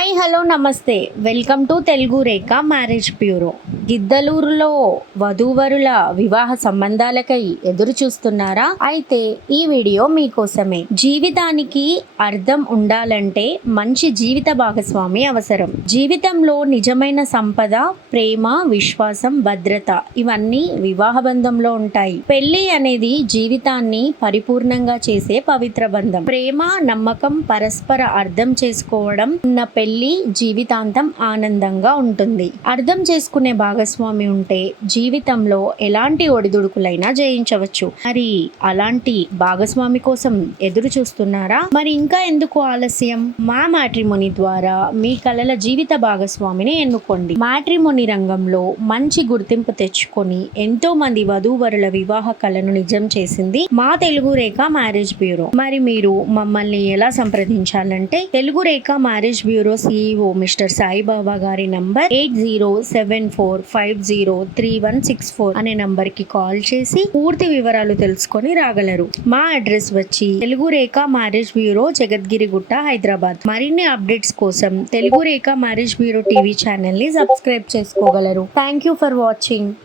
Hi hello నమస్తే welcome to Telugu Rekha marriage bureau. గిద్దలూరులో వధూవరుల వివాహ సంబంధాలకై ఎదురు చూస్తున్నారా? అయితే ఈ వీడియో మీకోసమే. జీవితానికి అర్థం ఉండాలంటే మంచి జీవిత భాగస్వామి అవసరం. జీవితంలో నిజమైన సంపద, ప్రేమ, విశ్వాసం, భద్రత ఇవన్నీ వివాహ బంధంలో ఉంటాయి. పెళ్లి అనేది జీవితాన్ని పరిపూర్ణంగా చేసే పవిత్ర బంధం. ప్రేమ, నమ్మకం, పరస్పర అర్థం చేసుకోవడం ఉన్న పెళ్లి జీవితాంతం ఆనందంగా ఉంటుంది. అర్థం చేసుకునే భాగస్వామి ఉంటే జీవితంలో ఎలాంటి ఒడిదుడుకులైనా జయించవచ్చు. మరి అలాంటి భాగస్వామి కోసం ఎదురు చూస్తున్నారా? మరి ఇంకా ఎందుకు ఆలస్యం? మా మ్యాట్రిమోనీ ద్వారా మీ కలల జీవిత భాగస్వామిని ఎన్నుకోండి. మ్యాట్రిమోనీ రంగంలో మంచి గుర్తింపు తెచ్చుకొని ఎంతో మంది వధూవరుల వివాహ కలను నిజం చేసింది మా తెలుగు రేఖ మ్యారేజ్ బ్యూరో. మరి మీరు మమ్మల్ని ఎలా సంప్రదించాలంటే Telugu Rekha marriage bureau CEO mister Saibaba గారి నంబర్ 8074503164 అనే నంబర్ కి కాల్ చేసి పూర్తి వివరాలు తెలుసుకొని రాగలరు. మా అడ్రస్ వచ్చి తెలుగు రేఖ మ్యారేజ్ బ్యూరో, జగద్గిరిగుట్ట, హైదరాబాద్. మరిన్ని అప్డేట్స్ కోసం Telugu Rekha marriage bureau TV channel ని సబ్స్క్రైబ్ చేసుకోగలరు. Thank you for watching.